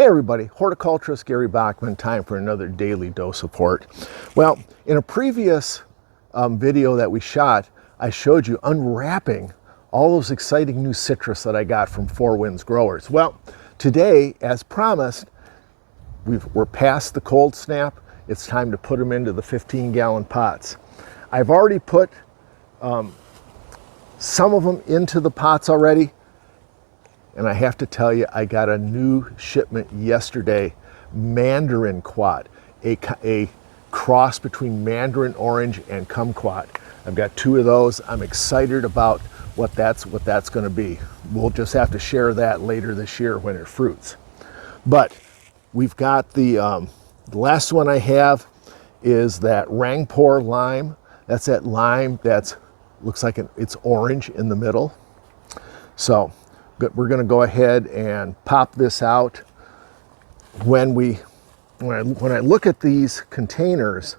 Hey everybody, horticulturist Gary Bachman, time for another daily dose of hort. Well, in a previous video that we shot, I showed you unwrapping all those exciting new citrus that I got from Four Winds Growers. Well, today, as promised, we're past the cold snap. It's time to put them into the 15-gallon pots. I've already put some of them into the pots already. And I have to tell you, I got a new shipment yesterday, Mandarin Quat, a cross between Mandarin Orange and Kumquat. I've got two of those. I'm excited about what that's going to be. We'll just have to share that later this year when it fruits. But we've got the last one I have is that Rangpur lime. That's that lime that's looks like it's orange in the middle. So we're going to go ahead and pop this out. When I look at these containers,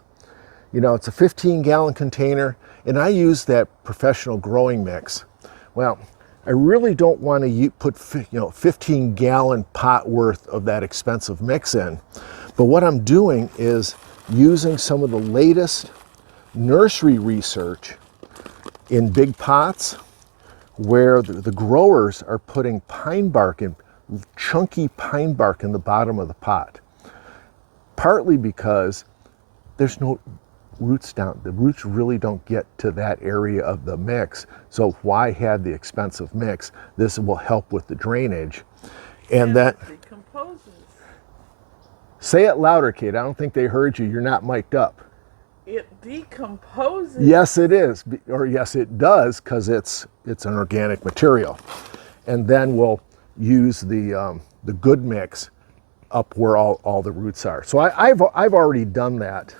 you know, it's a 15-gallon container, and I use that professional growing mix. Well, I really don't want to put 15-gallon pot worth of that expensive mix in. But what I'm doing is using some of the latest nursery research in big pots, where the growers are putting pine bark in, chunky pine bark in the bottom of the pot. Partly because there's no roots down. The roots really don't get to that area of the mix. So why have the expensive mix? This will help with the drainage. And that decomposes. Say it louder, Kate. I don't think they heard you. You're not mic'd up. It decomposes. Yes, it is, or yes, it does, because it's an organic material. And then we'll use the good mix up where all the roots are. So I've already done that,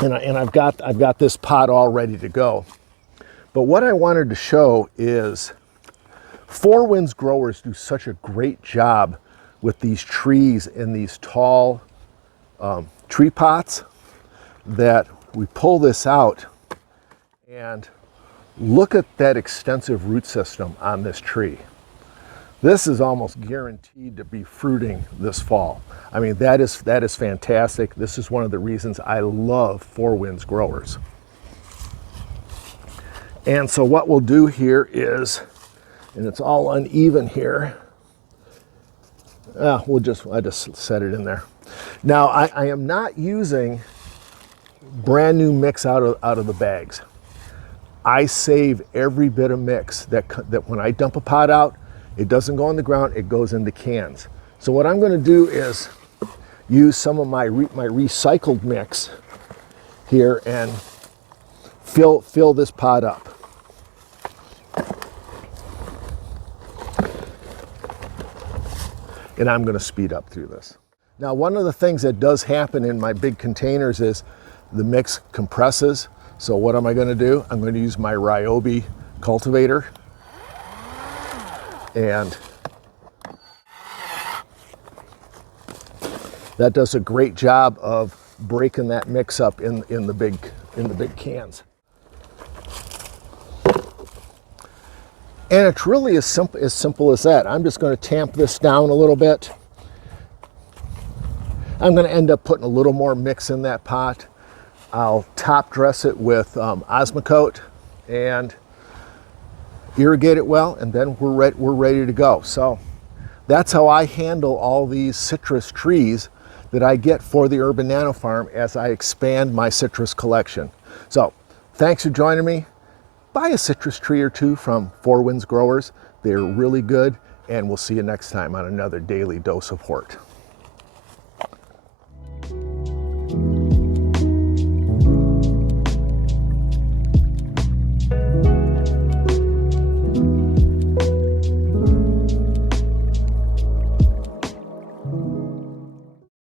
and I've got this pot all ready to go. But what I wanted to show is Four Winds Growers do such a great job with these trees in these tall tree pots, that we pull this out and look at that extensive root system on this tree. This is almost guaranteed to be fruiting this fall. I mean, that is fantastic. This is one of the reasons I love Four Winds Growers. And so what we'll do here is, and it's all uneven here, I just set it in there. Now I am not using brand new mix out of the bags. I save every bit of mix that when I dump a pot out, it doesn't go on the ground, it goes into cans. So what I'm going to do is use some of my recycled mix here and fill this pot up. And I'm going to speed up through this. Now, one of the things that does happen in my big containers is the mix compresses. So what am I going to do? I'm going to use my Ryobi cultivator, and that does a great job of breaking that mix up in the big cans. And it's really as simple as that. I'm just going to tamp this down a little bit. I'm going to end up putting a little more mix in that pot. I'll top dress it with Osmocote and irrigate it well, and then we're ready to go. So that's how I handle all these citrus trees that I get for the Urban Nano Farm as I expand my citrus collection. So thanks for joining me. Buy a citrus tree or two from Four Winds Growers. They're really good, and we'll see you next time on another daily dose of hort.